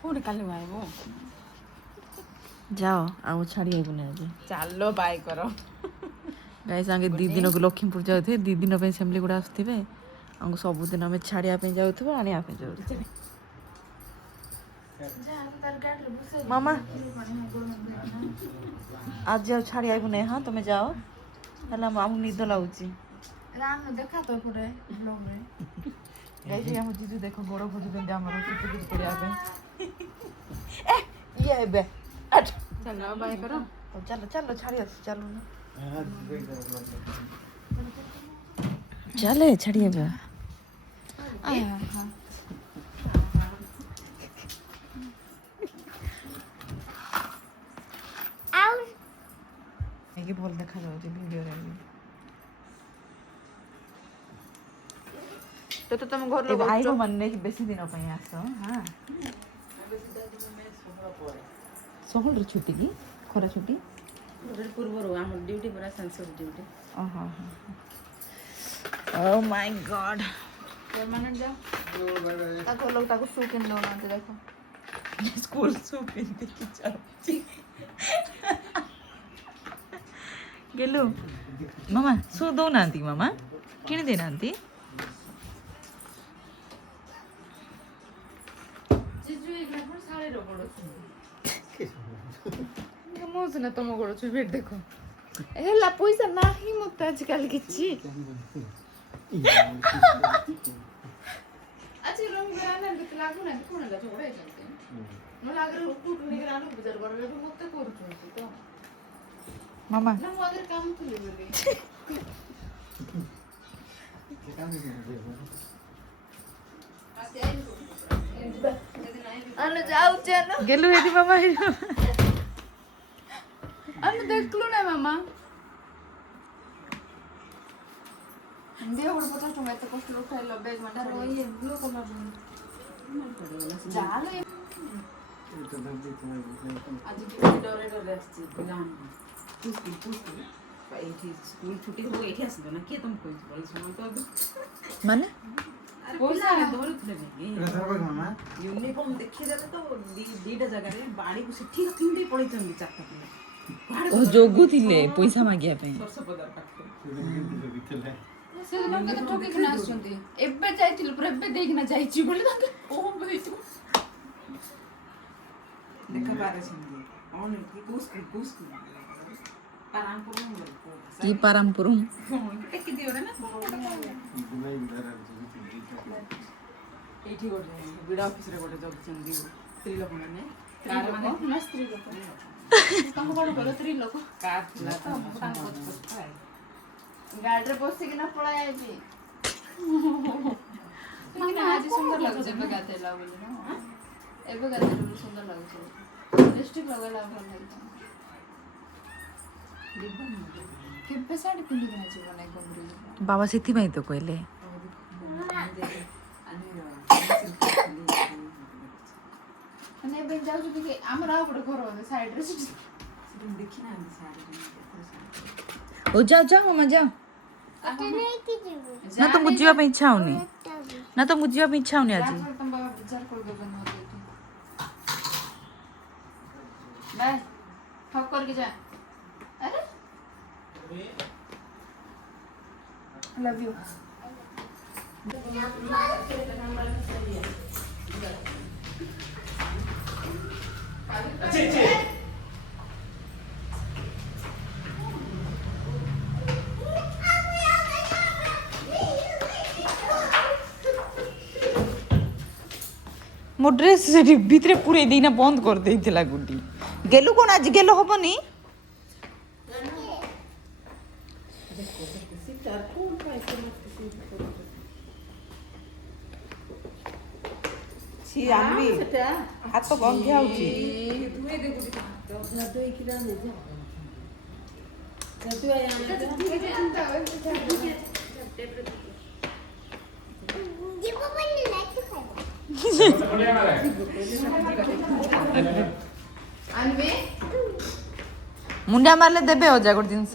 କୋଉଠି କାଲି ଆଇବ ଯାଅ ଆଉ ଛାଡ଼ିବାକୁ ନାହିଁ ଆଜି ଚାଲ ବାଇ କର ଗାଈ ସାଙ୍ଗେ 2 ଦିନକୁ ଲକ୍ଷ୍ମୀପୁର ଯାଉଥିବେ 2 ଦିନ ପାଇଁ ସେମ୍ଲି ଗୁଡ଼ା ଆସୁଥିବେ ଆମକୁ ସବୁଦିନ ଆମେ ଛାଡ଼ିବା ପାଇଁ ଯାଉଥିବୁ ଆଣିବା ପାଇଁ ଯାଉଥିବୁ ମାମା ଆଜି ଆଉ ଛାଡ଼ିବାକୁ ନାହିଁ ହଁ ତମେ ଯାଅ ହେଲା ଆମକୁ ନିଦ ଲାଗୁଛି ଦେଖା ତ ପରେ ଗାଈ ଆମ ଜିଜୁ ଦେଖ ଗୋଡ଼ ଖୋଜୁଛନ୍ତି ଆମର କିଛି କିଛି କରିବା ପାଇଁ ଇଏ ଏବେ ଚାଲ ବାଇ କର ଚାଲ ଚାଲ ଛାଡ଼ି ଅଛି ଚାଲୁ ଚାଲେ ଛାଡ଼ି ଏବେ ଭଲ ଦେଖାଯାଉଛି ଭିଡ଼ିଓରେ ତ ତମ ଘର ଲୋକ ଆଇବ ମାନେ ବେଶୀ ଦିନ ପାଇଁ ଆସ ହଁ ଷୋହଳରୁ ଛୁଟି କି ଖରା ଛୁଟି ପୂର୍ବରୁ ଆମର ଡ୍ୟୁଟି ପୁରା ସେନ୍ସସ୍ ଡ୍ୟୁଟି ଓହୋ ଓ ମାଇ ଗଡ୍ ପରମାନେଣ୍ଟ ଯାଅ ତାକୁ ଲୋକ ତାକୁ ସୁ କିଣି ଦେଉନାହାନ୍ତି ଦେଖ ସ୍କୁଲ ସୁ ପିନ୍ଧିକି ଯାଉଛି ଗେଲୁ ମାମା ସୁ ଦଉନାହାନ୍ତି ମାମା କିଣି ଦେଇନାହାନ୍ତି ମୁଁ ସିନା ତମ ଗୋଡ଼ ଛୁଇ ଦେଖ ହେଲା ପଇସା ନାହିଁ ମତେ ଆଜିକାଲି କିଛି ଆଜି ଲାଗୁନାହାନ୍ତି କଣ ହେଲା ଝଗଡ଼ା ହେଇଛନ୍ତି ନହେଲେ ଆଗରେ କୋଉଠୁ ନେଇକି ରାଣ ବଜାର କର ମତେ କରୁଛନ୍ତି ତ ମାମା ନା ମୁଁ ଆଗରେ କାମ ଥିଲି ବୋଲି ଆମେ ଯାଉଛେ ନା ଗେଲୁ ହେଇଟି ମାମା ଆମେ ଦେଖିଲୁ ନା ମାମା ଦିଅ ଗୋଟେ 50 ଟଙ୍କା ଏତେ କଷ୍ଟ ଉଠାଇଲ ବେଗ ମାନେ ଇଏ ବ୍ଲୁ କଲର ଯାହେଲେ ଆଜି ଟିକେ ଡରେ ଡରେ ଆସିଛି ଏଇଠି ସ୍କୁଲ ଛୁଟି ହବ ଏଇଠି ଆସିବ ନା କିଏ ତମକୁ କହିଛି ମାନେ ପଇସା ଧରୁଥିଲେ ୟୁନିଫର୍ମ ଦେଖିଦେଲେ ତ ଦିଟା ଜାଗାରେ ବାଡ଼ିକୁ ସେଠି ରଖିକି ପଳେଇଛନ୍ତି 4ଟା ପିଲା ଜଗୁଥିଲେ ପଇସା ମାଗିବା ପାଇଁ ସେଦିନ କେତେ ଠକିକିନା ଆସୁଛନ୍ତି ଏବେ ଯାଇଥିଲୁ ପୁରା ଏବେ ଦେଇକିନା ଯାଇଛି ବୋଲି ତାଙ୍କେ କଣ ହେଇଥିବ ଦେଖା ପାରେ ସେମିତି କି ପାରାମପୁର ଟେକି ଦିଅ ନା ଏଇଠି ଗୋଟେ ବିଡ଼ା ଅଫିସରେ ଗୋଟେ ଜଗୁଛନ୍ତି ସ୍ତ୍ରୀ ଲୋକମାନେ ସ୍ତ୍ରୀ ଲୋକ ତାଙ୍କୁ କଣ କଲ ସ୍ତ୍ରୀ ଲୋକ କାର୍ ଥିଲା ତ ଗାଡ଼ିରେ ବସିକିନା ପଳାଇ ଆଇବି ଆଜି ସୁନ୍ଦର ଲାଗୁଛି ଏବେ ଗାଧେଇଲା ବୋଲି ନା ଏବେ ଗାଧେଇଲା ବୋଲି ସୁନ୍ଦର ଲାଗୁଛି ଲିପଷ୍ଟିକ୍ ଲଗେଇଲା ଭଲ ଲାଗିଛି କେବେ ଶାଢ଼ୀ ପିନ୍ଧିକିନା ଯିବ ନାଇଁ କମରେ ବାବା ସେଥିପାଇଁ ତ କହିଲେ ମାନେ ଏବେ ଯାଉଛୁ ଟିକେ ଆମର ଆଉ ଗୋଟେ ଘର ଅଛି ସାଇଡରେ ଦେଖି ନାହାନ୍ତି ଓ ଯାଅ ଯାଅ ମାମା ଯାଅ ନା ତମକୁ ଯିବା ପାଇଁ ଇଚ୍ଛା ହଉନି ନା ତମକୁ ଯିବା ପାଇଁ ଇଚ୍ଛା ହଉନି ଆଜି ବାଏ ଠକ୍ କରିକି ଯା ଆରେ ଲଭ୍ ୟୁ ମୋ ଡ୍ରେସ୍ ସେଠି ଭିତରେ ପୁରେଇ ଦେଇନା ବନ୍ଦ କରିଦେଇଥିଲା ଗୁଡ଼ି ଗେଲୁ କ'ଣ ଆଜି ଗେଲ ହବନି ହାତ ଗନ୍ଧିଆ ହଉଛି ମୁଣ୍ଡିଆ ମାରିଲେ ଦେବେ ଅଜା ଗୋଟେ ଜିନିଷ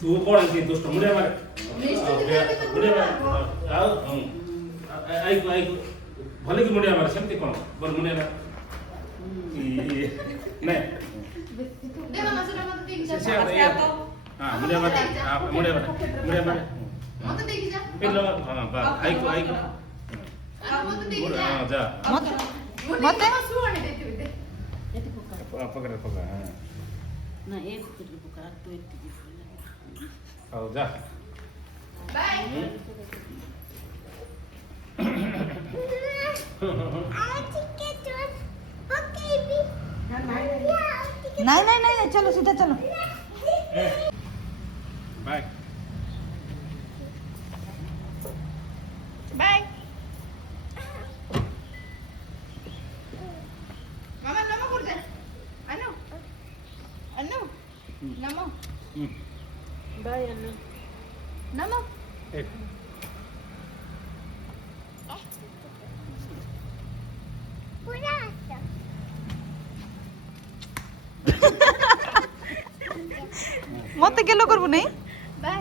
ତୁ କଣ କି ଦୁଷ୍ଟ ମୁଣ୍ଡିଆ ମାରେ आई भले कि मुंडिया मार सेमती कोन बोल मुंडिया मार नहीं दे मामा सुना मत देख जा हां मुंडिया मार मुंडिया मार मत देख जा फिर लो हां बा आई को मत देख जा हां जा मत सुने देते दे पकड़ हां ना एक कुछ पुकार तो एक आओ जा बाय नहीं चलो सीधा चलो बाय बाय मामा नमो कर दे अनु नमो बाय अन्ना नमो एक मत गेलो करबु नहीं बाय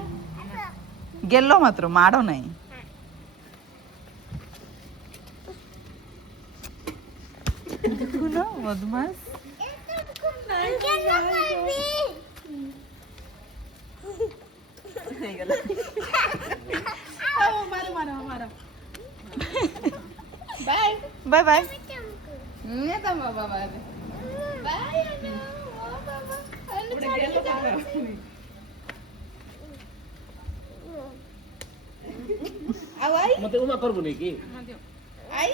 गेलो मात्र माड़ो नहीं देखो ना बदमाश मारो बाय बाय बाय ये तो बाबा बाय बाय अनु ओ बाबा अनु आओ आई मते उमा करबु नहीं की आई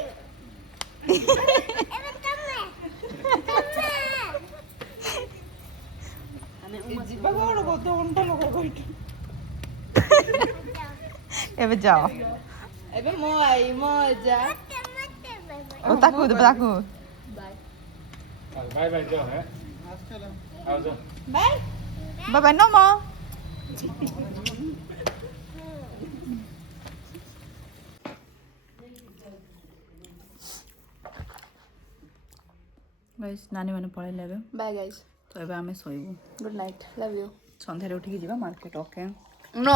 ଯିବା କଣ କତ ଅଣ୍ଟା ଲୋକ କହିଠି एबे जाओ एबे मो आई मजा ओ ताकू बाय बाय बाय जाओ है आओ जाओ बाय बाय बाय नो मो गाइस नानी माने पळे लेबे बाय गाइस तो एबे आमे सोइबु गुड नाइट लव यू संध्यारे उठिकी जीवा मार्केट ओके नो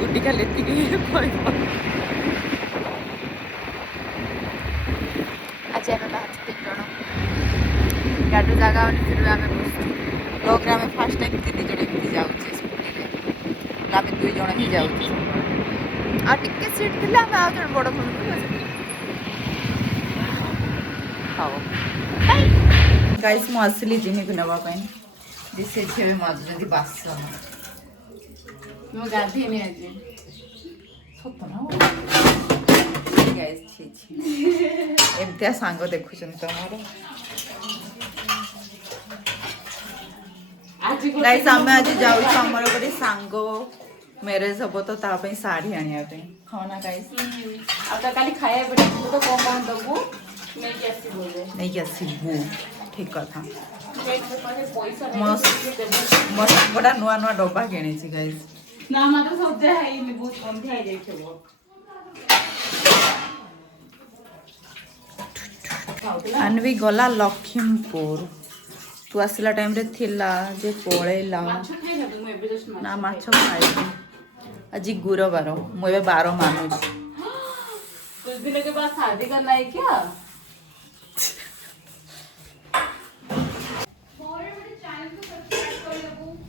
गुड्डी का लेती की अच्छा मैं बात तीन जण गाड़ी जगह वाली फिर आमे बसु लोग आमे फर्स्ट टाइम तीन जण एमती जाउछे स्कूटी रे आमे दुई जण ही जाउछे आ टिके सीट थिला आमे आ जण बड़ फोन खाओ गाइस मु असली जिमी को नवा पाइन दिसे छे मजदी बासन मो गाधी ने आज सत ना गाइस छी छी एमतिया सांग देखुछन तमरो आज गाइस आमे आज जाउ हमर बड़ी सांगो मैरिज हबो तो ता पई साड़ी आनिया पे खाना गाइस आ तो खाली खाए बड़े तो कौन दबु मैं कैसे बोले नहीं आसीबू ठीक कथा पैसा मो सांगोटा नुआ नुआ डब्बा किणी छी गाइस ନା ମାତ୍ର ସନ୍ଧ୍ୟା ହେଇନି ବହୁତ ସନ୍ଧ୍ୟା ହେଇଯାଇଥିବ अनवी गला लखीमपुर तू आसला टाइम रे थिला जे पळेला ना माछ खाइबी आज गुरुवार मु एबे 12 मानुछ कुछ दिनों के बाद शादी करना है क्या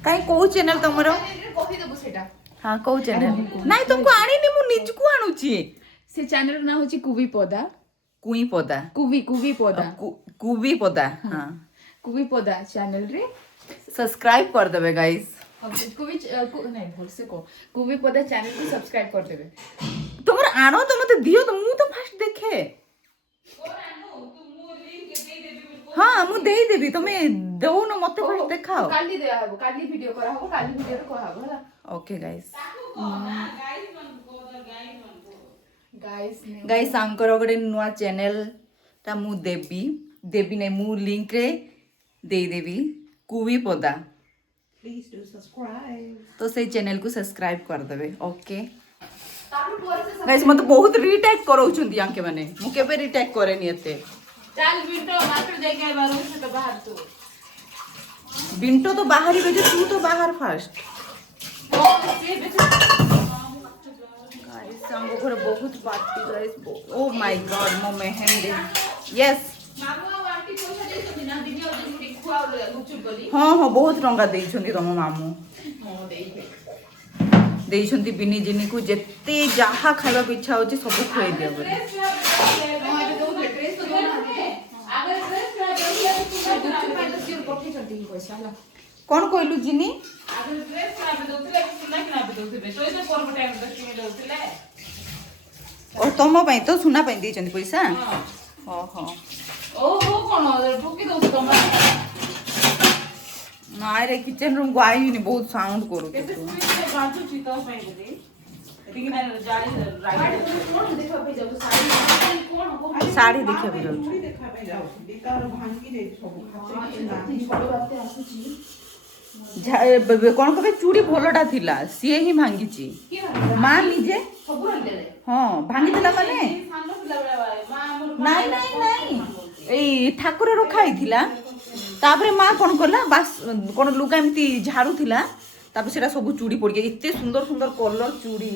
काई को चैनल तमरो कहि देबो सेटा हां को चैनल नहीं तुमको आनी नि मु निज को आनुची से चैनल ना होची कुवी पौधा कुई पदा कुवी पौधा कुवी पदा हां कुवी पौधा चैनल रे सब्सक्राइब कर देबे गाइस कुवी नहीं भूल से को कुवी पौधा चैनल को सब्सक्राइब कर देबे तुमर आनो तो मते दियो तो मु तो फर्स्ट देखे हाँ मु दे देबी तुमे दो न मते फर्स्ट देखाओ काली दे आबो काली वीडियो करा हो काली वीडियो रे कहा होला ओके गाइस गाइस ने गाइस आंकर गोटे नुआ चैनल ता मु देबी नै मु लिंक रे दे देबी कुवी पदा प्लीज डू सब्सक्राइब तो से चैनल को सब्सक्राइब कर देबे ओके तापर पर से गाइस मते बहुत रीटैग करौछुंदी आंके माने मु केबे रीटैग करेनी एते चल वीडियो मात्र देखे बारो से तो बाहर तू बिंटो तो बाहर ही बेचे, तू तो बाहर फास्ट। गाइस हमको घर बहुत party guys. Oh my God मो मेहंदी। यस हाँ हाँ बहुत टंका देइछन्ती तम मामू देइछन्ती बिनी जिनी को जेते जहा खाइबा को इच्छा होची सब खुआई दियो बोले। कौन कहलु जिनी और तुम पाई तो सुना पाई देइछन्ती पैसा। ओहो ओहो कोन ठोकी दउछ तमा नाइ रे किचन रूम को आइनी बहुत साउंड करू केते स्पीड बाजू चितो पाई दे एतिक ना जाली राइट कोन देखा पे जाऊ साड़ी कोन साड़ी देखिया भी जाऊ देखा पे जाऊ दीकार भांगी रे सब खाते छोड़ बाते आसुची कौन कबे चूड़ी भलटा थिला सीए ही भांगीची मां निजे सब हंदे हां भांगी दिला माने सानो पिला बेला मां हमर नाइ नाइ नाइ ए ठाकुर रखा हिथिला तापरे मां कोन करला बस कोन लुगा एमती झाड़ू थिला तापरे सेटा सब चूड़ी पड़ गया इत्ते सुंदर सुंदर कलर चूड़ी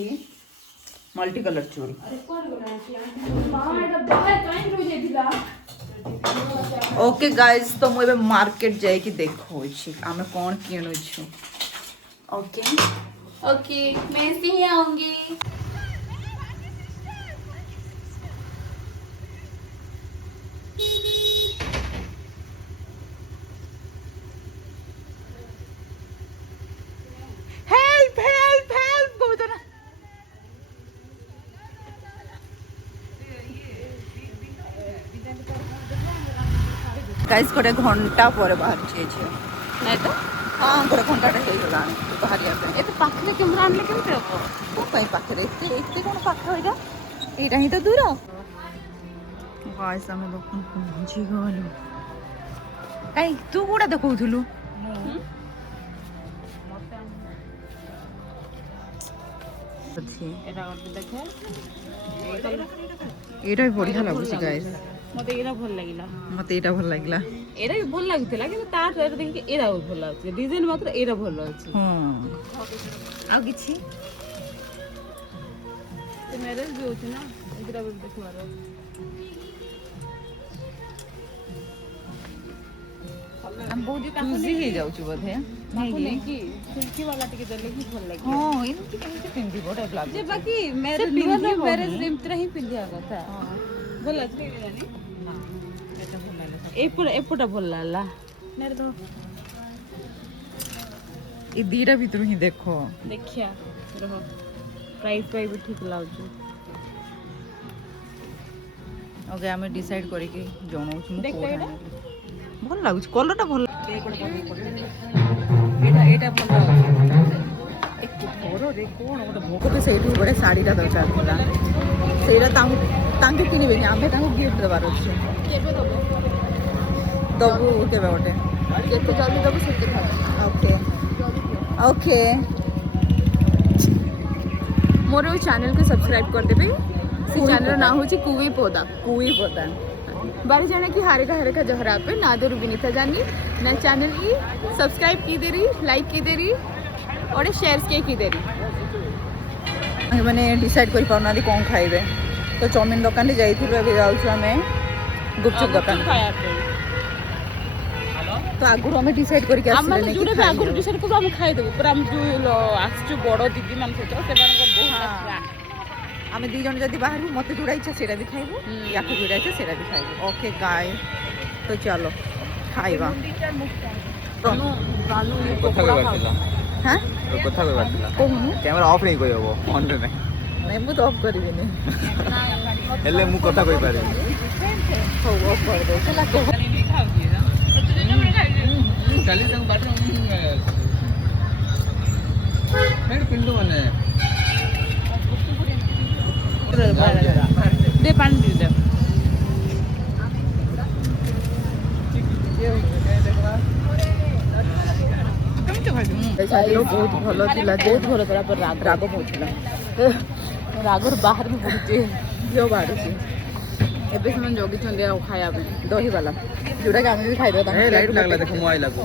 मल्टी कलर चूड़ी। अरे कोन बोला मां एटा बाहर काइन रहि जेतिला। ओके गाइस तो मु एबे मार्केट जाय कि देखो छी आमे कोन किनु छु। ओके ओके मैं ऐसे ही आऊंगी। हेल्प हेल्प हेल्प कहू ना गाइस गोटे घंटा पर बाहर छे नहीं तो हाँ गोटे घंटाटे हो गलानी बाहर ये तो पाखरे कैमरा आनले केमते हो कौन पाई पाखरे एते एते कौन पाख होइरा एटा ही तो दूर गाइस हमें लोग पहुंची गलु काई तू कोडा देखौथुलु अच्छे एटा करते देखे एटा भी बढ़िया लागुची गाइस मते एरा भल लागिला मते एटा भल लागिला एरा भी भल लागितला कि तार एरा देखि एरा भल लागछ डिजाइन मात्र एरा भल अछि हां आ किछि ते मैरिज भी होछि ना एरा भी देखबार हम बहुत चूजी ही जाऊ छु बोधे नहीं कि खिड़की वाला टिके देले कि भल लागि हां इनकी केमती पिंदी बडा लागु जे बाकी मैरिज मैरिज इमतरा ही पिंदिया कथा भल अछि जानी ना एटा भल लागि एपटा भल लागला मेरे तो ए दीरा भीतर ही देखो देखिया रहो प्राइस पाई भी ठीक लागछु ओके हमें डिसाइड करी के जणौ छु देख एटा भल लागु कलरटा भल एटा भल एक तोरो रे कोन ओटा भोको पे सेठी बडे साड़ीटा दरकार होला सेरा तांके किनिबे नि आमे तांको गिफ्ट देबार अछि केबे दबो दबु केबे ओटे जेते जल्दी दबो सेते खाओ ओके ओके मोर चैनल को सब्सक्राइब कर देबे से चैनल ना होची कुवी पोदा कुई पता बारी जाने की हारेका जहरा पे ना दे विनीता जानी ना चैनल की सब्सक्राइब की देरी लाइक की देरी और शेयर की देरी मैंने डिसाइड कर पाउना कौन खाइबे तो चाउमिन दुकान रे जाइथिलु अबे जाउ छु हमें गुपचुप दुकान खाया पे तो आगुर हमें डिसाइड करके हम आसिले तो नै जुड़े भी आगुर डिसाइड करबो हम खाइ देबो पर हम जो आसछु बड़ दीदी मान सहित से मान को बहुत आमे दी जन जदी बाहर मते जोड़ा इच्छा सेरा भी खाइबो या को जोड़ा इच्छा सेरा भी खाइबो ओके गाय तो चलो खाइबा रानू रानू কথা কই বাতিলা हां কথা কই বাতিলা कोहनु ক্যামেরা অফ নাই কই হবো অন রে নাই नै मु तो ऑफ करिबे नै হেলে মু কথা কই পারে हो ऑफ कर दे चला को কালি তাক বাটে হেড পিন্ডু মানে दे पानी दे बहुत भल थिला बहुत भल तोरा पर राग राग पहुँचला रागर बाहर भी पड़ुचे झील बाढ़ुची एबे से मन जोगी चंदे खाया पे दही वाला जोड़ा के आमे भी खाइ दो ए लाइट लागला देखो मोबाइल लागो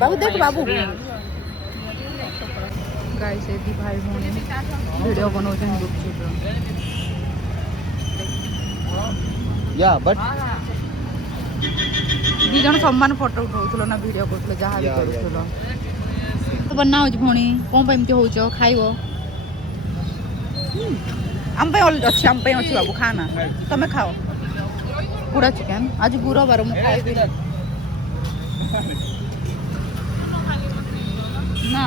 बाबू देख बाबू गाइस एदी भाई भौणी वीडियो बनाउछन गुपचुप या बट दी जण सम्मान फोटो उठाउथलो ना वीडियो करथलो जहा भी करथलो तो बनाउ छ भौणी कोन पे एमती होउछ खाइबो हम पे ऑल अछि हम पे अछि बाबू खाना तमे खाओ गुड़ा चिकन आज गुरुवार मु खाइबी ना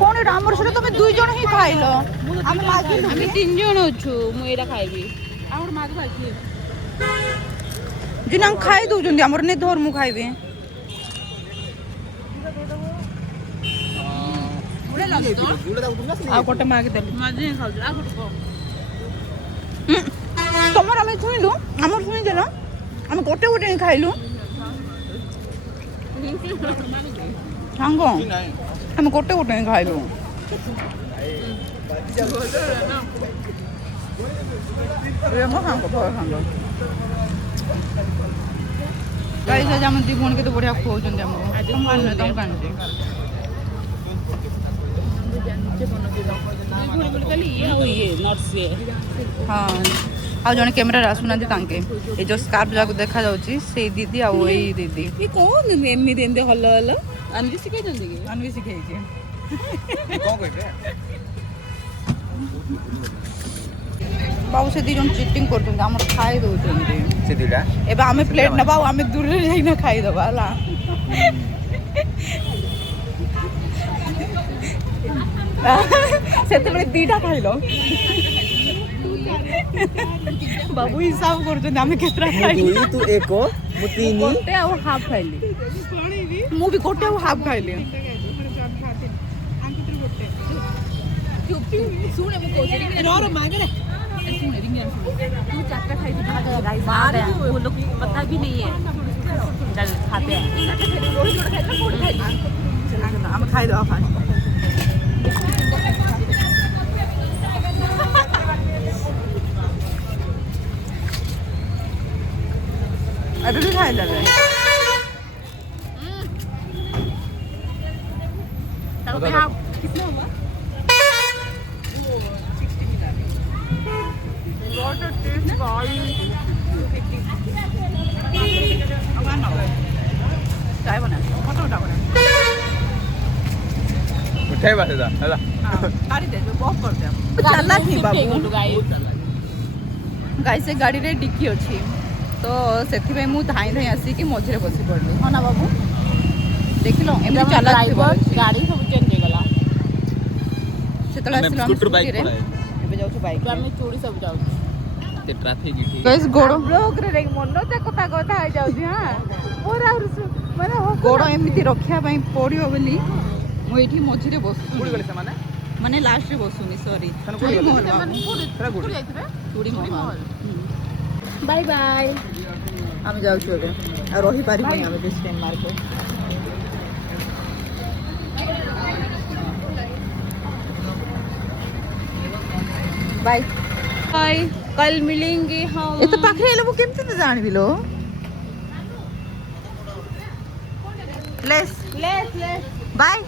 কোন এটা আমার সাথে তুমি দুইজন হি খাইলো আমি মাগি আমি তিনজন অছু মু এরা খাইবি আর মাগি বাকি জিনা খাই দউজন্দি আমার নে ধর মু খাইবি ଆଉ ଗୋଟେ ମାଗିଦେଲି ତମର ଆମେ ଛୁଇଁଲୁ ଆମର ଛୁଇଁଦେଲ ଆମେ ଗୋଟେ ଗୋଟେ ହିଁ ଖାଇଲୁ ସାଙ୍ଗ ଆମେ ଗୋଟେ ଗୋଟେ ହିଁ ଖାଇଲୁ ଗାଈ ସାଜ ଆମ ଦି ଭଉଣୀ କେତେ ବଢିଆ ଖୁଆଉଛନ୍ତି ଆମକୁ ତମ କାନ୍ଦୁଛି हाँ आ जने कैमरा आसुना तांके ए जो स्कार्फ जाको देखा जाउची से दीदी आ ओई दीदी ई कोन एमनी देंदे हल्लो हल्लो अनवी सिखाई दंदी के अनवी सिखाई जे कोन कहते बाबू से दी जन चीटिंग करतन हमर खाई दउतन से दिला एबा हमें प्लेट न बाबू हमें दूर रे जाई ना खाई दबा ला सेते बड़े दीटा खाइलो बाबू हिसाब करछन हमें केतरा खाइली दुई तू एको मु तीनी गोटे आ हाफ खाइली मु भी गोटे आ हाफ खाइली सुने मु को रो मांगे रे सुने रिंग तू चाटा खाई तो भाग गाइस बाहर है वो लोग पता भी नहीं है चल खाते हैं रोटी जोड़ा खाई कोड खाई हम खाई दो खाई अरे भी खाई दे तब पे आप कितना हुआ बहुत टेस्ट गाइस चाय बना फोटो उठा बना उठाई बात है हला गाड़ी दे जो बॉक कर दे चला थी बाबू गाइस से गाड़ी रे डिक्की अछि तो सेथि में मु धाई धाई आसी कि मझरे बसी पड़ली हां ना बाबू देखिलो एमती चला ड्राइवर गाड़ी सब चेंज हो गला सेतला आसिलो हम स्कूटर बाइक रे एबे जाउ बाइक हम चोरी सब जाउ ते ट्रैफिक इठी गाइस गोड़ो ब्लॉग रे मन ते कथा कथा आ जाउ हां और माने गोड़ो एमती रखिया पई पड़ियो बोली मु एठी मझरे बसु कुड़ी गले से माने लास्ट रे बसुनी सॉरी कुड़ी जाइतबे चूड़ी महल बाय बाय हम जाउ छोरे आ रही पारी बनी हम बेस टाइम मार को बाय बाय कल मिलेंगे हम ए तो पाखरे एलो वो केमते त जान बिलो लेस लेस बाय